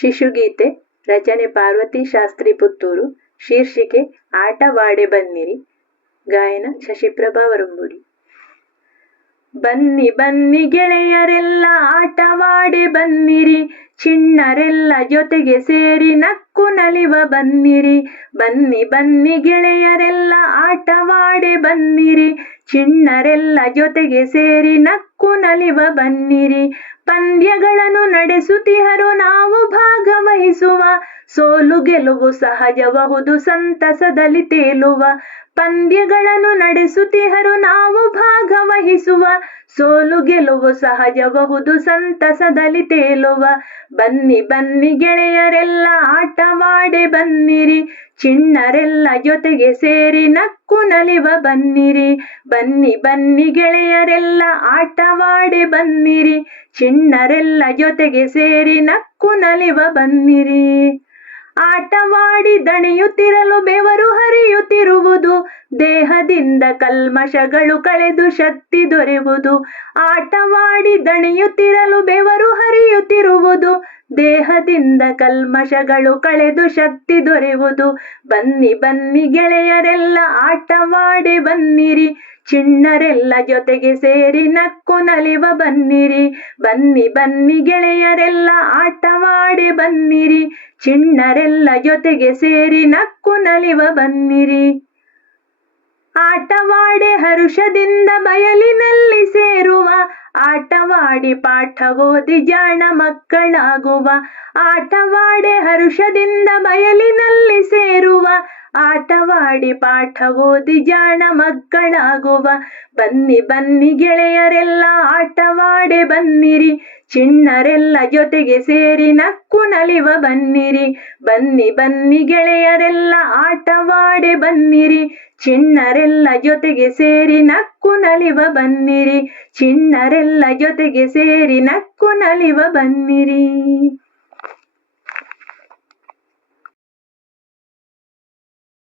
ಶಿಶುಗೀತೆ, ರಚನೆ ಪಾರ್ವತಿ ಶಾಸ್ತ್ರಿ ಪುತ್ತೂರು, ಶೀರ್ಷಿಕೆ ಆಟವಾಡೆ ಬನ್ನಿರಿ, ಗಾಯನ ಶಶಿಪ್ರಭಾ ವರಂಬುಡಿ ಬನ್ನಿ ಬನ್ನಿ ಗೆಳೆಯರೆಲ್ಲ ಆಟವಾಡೆ ಬನ್ನಿರಿ, ಚಿಣ್ಣರೆಲ್ಲ ಜೊತೆಗೆ ಸೇರಿ ನಕ್ಕು ನಲಿವ ಬನ್ನಿರಿ. ಬನ್ನಿ ಬನ್ನಿ ಗೆಳೆಯರೆಲ್ಲ ಆಟವಾಡೆ ಬನ್ನಿರಿ, ಚಿಣ್ಣರೆಲ್ಲ ಜೊತೆಗೆ ಸೇರಿ ನಕ್ಕು ನಲಿವ ಬನ್ನಿರಿ. ಪಂದ್ಯಗಳನ್ನು ನಡೆಸುತ್ತಿಹರು ನಾವು ಭಾಗವಹಿಸುವ. ಸೋಲು ಗೆಲುವು ಸಹಜಬಹುದು ಸಂತಸದಲ್ಲಿ ತೇಲುವ. ಪಂದ್ಯಗಳನ್ನು ನಡೆಸುತ್ತಿಹರು ನಾವು ಭಾಗವಹಿಸುವ. ಸೋಲು ಗೆಲುವು ಸಹಜಬಹುದು ಸಂತಸದಲ್ಲಿ ತೇಲುವ. ಬನ್ನಿ ಬನ್ನಿ ಗೆಳೆಯರೆಲ್ಲ ಆಟವಾಡೆ ಬನ್ನಿರಿ. ಚಿಣ್ಣರೆಲ್ಲ ಜೊತೆಗೆ ಸೇರಿ ನಕ್ಕು ನಲಿವ ಬನ್ನಿರಿ. ಬನ್ನಿ ಬನ್ನಿ ಗೆಳೆಯರೆಲ್ಲ ಆಟವಾಡೆ ಬನ್ನಿರಿ. ಚಿಣ್ಣರೆಲ್ಲ ಜೊತೆಗೆ ಸೇರಿ ನಕ್ಕು ನಲಿವ ಬನ್ನಿರಿ. ಆಟವಾಡಿ ದಣಿಯುತ್ತಿರಲು ಬೆವರು ಹರಿಯುತ್ತಿರುವುದು. ದೇಹದಿಂದ ಕಲ್ಮಶಗಳು ಕಳೆದು ಶಕ್ತಿ ದೊರೆಯುವುದು ಆಟವಾಡಿ ದಣಿಯುತ್ತಿರಲು ಬೆವರು ಹರಿಯುತ್ತಿರುವುದು. ದೇಹದಿಂದ ಕಲ್ಮಶಗಳು ಕಳೆದು ಶಕ್ತಿ ದೊರೆಯುವುದು ಬನ್ನಿ ಬನ್ನಿ ಗೆಳೆಯರೆಲ್ಲ ಆಟವಾಡಿ ಬನ್ನಿರಿ. ಚಿಣ್ಣರೆಲ್ಲ ಜೊತೆಗೆ ಸೇರಿ ನಕ್ಕು ನಲಿವ ಬನ್ನಿರಿ. ಬನ್ನಿ ಬನ್ನಿ ಗೆಳೆಯರೆಲ್ಲ ಆಟವಾಡಿ ಬನ್ನಿರಿ. ಚಿಣ್ಣರೆಲ್ಲ ಜೊತೆಗೆ ಸೇರಿ ನಕ್ಕು ನಲಿವ ಬನ್ನಿರಿ. ಆಟವಾಡೆ ಹರುಷದಿಂದ ಬಯಲಿನಲ್ಲಿ ಆಟವಾಡಿ ಪಾಠ ಓದಿ ಜಾಣ ಮಕ್ಕಳಾಗುವ. ಆಟವಾಡೆ ಹರುಷದಿಂದ ಬಯಲಿನಲ್ಲಿ ಸೇರುವ. ಆಟವಾಡಿ ಪಾಠ ಓದಿ ಜಾಣ ಮಕ್ಕಳಾಗುವ. ಬನ್ನಿ ಬನ್ನಿ ಗೆಳೆಯರೆಲ್ಲ ಆಟವಾಡೆ ಬನ್ನಿರಿ. ಚಿಣ್ಣರೆಲ್ಲ ಜೊತೆಗೆ ಸೇರಿ ನಕ್ಕು ನಲಿವ ಬನ್ನಿರಿ. ಬನ್ನಿ ಬನ್ನಿ ಗೆಳೆಯರೆಲ್ಲ ಆಟವಾಡೆ ಬನ್ನಿರಿ. ಚಿಣ್ಣರೆಲ್ಲ ಜೊತೆಗೆ ಸೇರಿ ನಕ್ಕು ನಲಿವ ಬನ್ನಿರಿ. ಚಿಣ್ಣರೆಲ್ಲ ಜೊತೆಗೆ ಸೇರಿ ನಕ್ಕು ನಲಿವ ಬನ್ನಿರಿ.